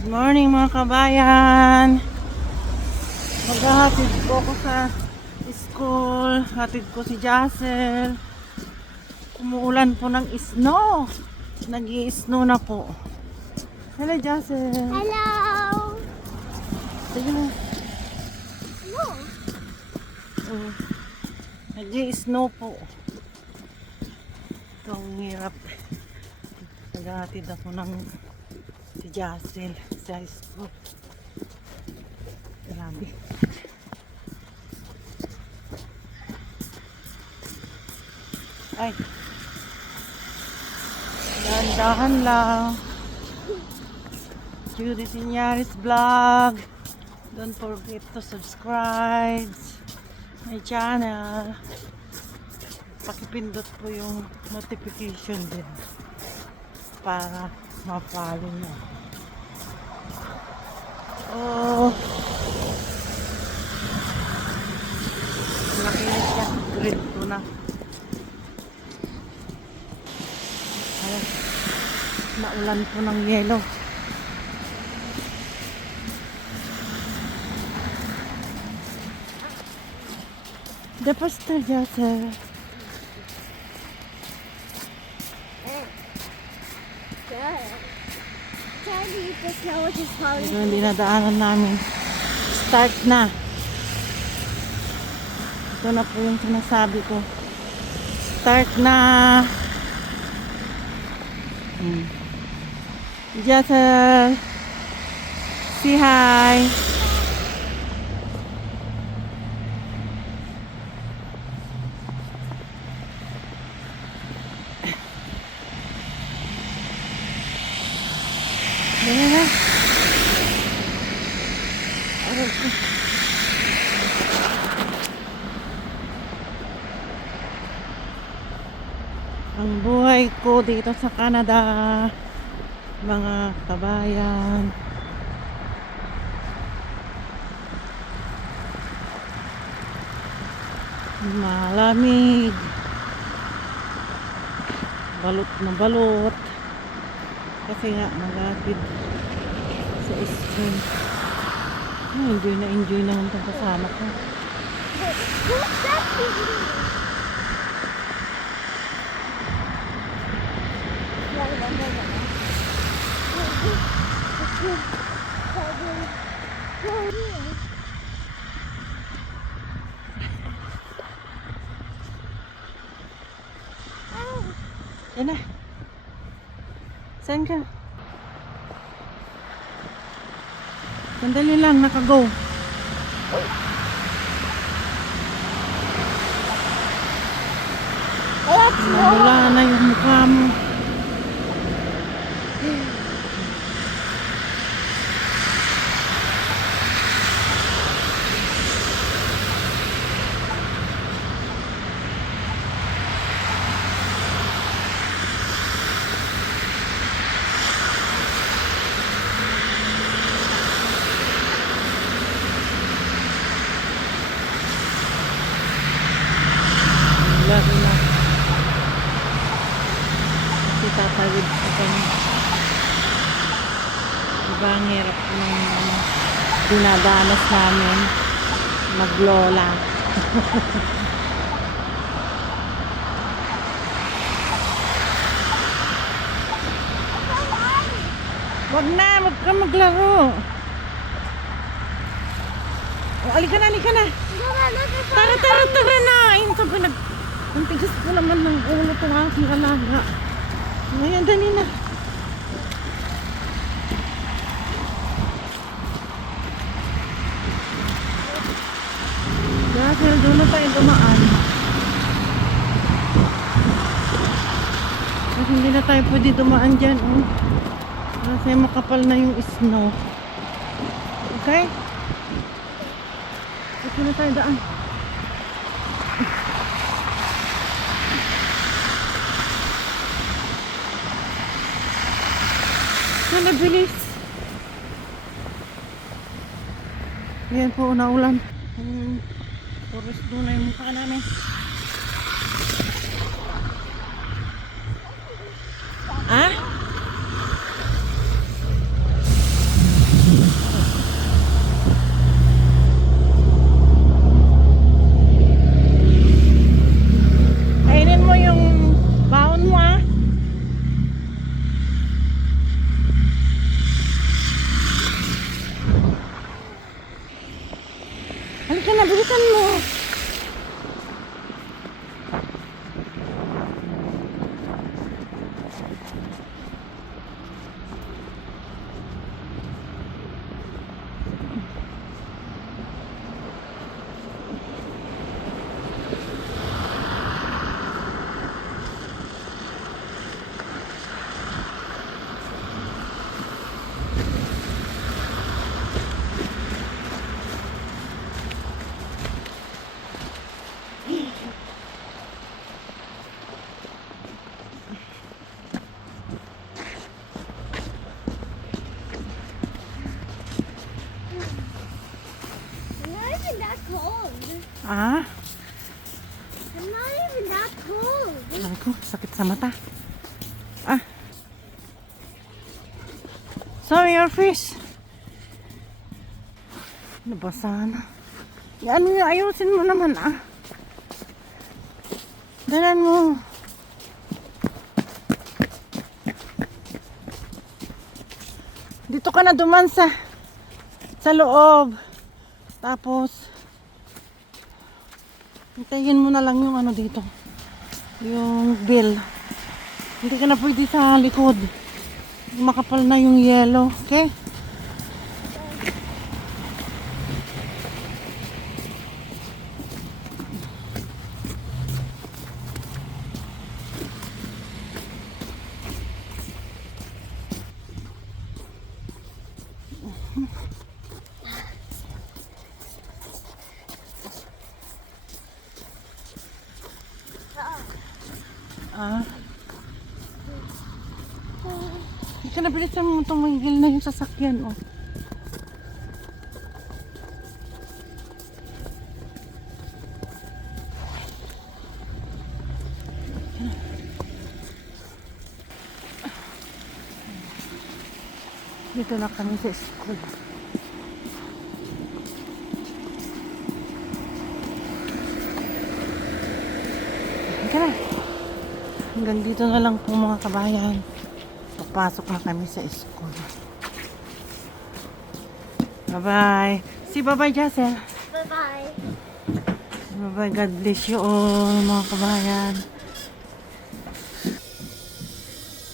Good morning mga kabayan. Maghahatid po ako sa school. Hatid ko si Jassel. Umuulan po ng snow. nag snow na po. Hello Jassel. Hello. Sige na. No. Oh. nag snow po. Ito ang hirap. Naghahatid ako ng Jassel sa school. Grabe. Ay. Dahan-dahan lang. Judy Signaris Vlog. Don't forget to subscribe my channel. Pakipindot po yung notification din para ma-follow nyo. Oh. Laki na siya. Grade 2 na. Ayan. Naulan po ng yelo. Is just falling. Ito yung dinadaanan namin. Start na. Ito na po yung sinasabi ko. Start na. Hmm. Jessel. Say hi. Ang buhay ko dito sa Canada, mga kabayan. Malamig. Balot na balot. Kasi nga, magagid sa school. Oh, enjoy na enjoy naman itong kasama ko. Yan na. Saan ka? Sandali lang, nakago. Nawala na yung mukha mo. Lagi na. Kasi tatawid pa kami. Diba ang hirap ng dinadanas namin maglola. Wag na, wag ka maglaro. O, alika na, alika na. Tara, tara, tara na. Ayun ka pinag... Ang tigas ko naman ng ulo itong aking alaga. Ngayon, dali na. Na tayo dumaan. Kasi hindi na tayo pwede dumaan dyan. Oh. Kasi makapal na yung snow. Okay? Ito na tayo daan. Sana bilis. Ayan po, naulan. Hmm, puros doon na yung mukha namin ha? Ah? Ano ah. ka na? Bilisan mo. Ah, I'm not even that cold. alam ko, sakit sa mata. Ah. Sorry, your fish. Nabasa na. Yan mo, ayusin mo naman ah. Ganan mo. Dito ka na duman sa sa loob. Tapos hintayin mo na lang yung ano dito. Yung bill. Hindi ka na pwede sa likod. Makapal na yung yellow. Okay? Hindi ka na bilisan mo tumigil na yung sasakyan, oh. Dito na kami sa school. Hanggang dito na lang po mga kabayan. Papasok na kami sa school. Bye-bye. Si bye-bye, Jassel. Bye bye. Bye-bye. God bless you all, mga kabayan.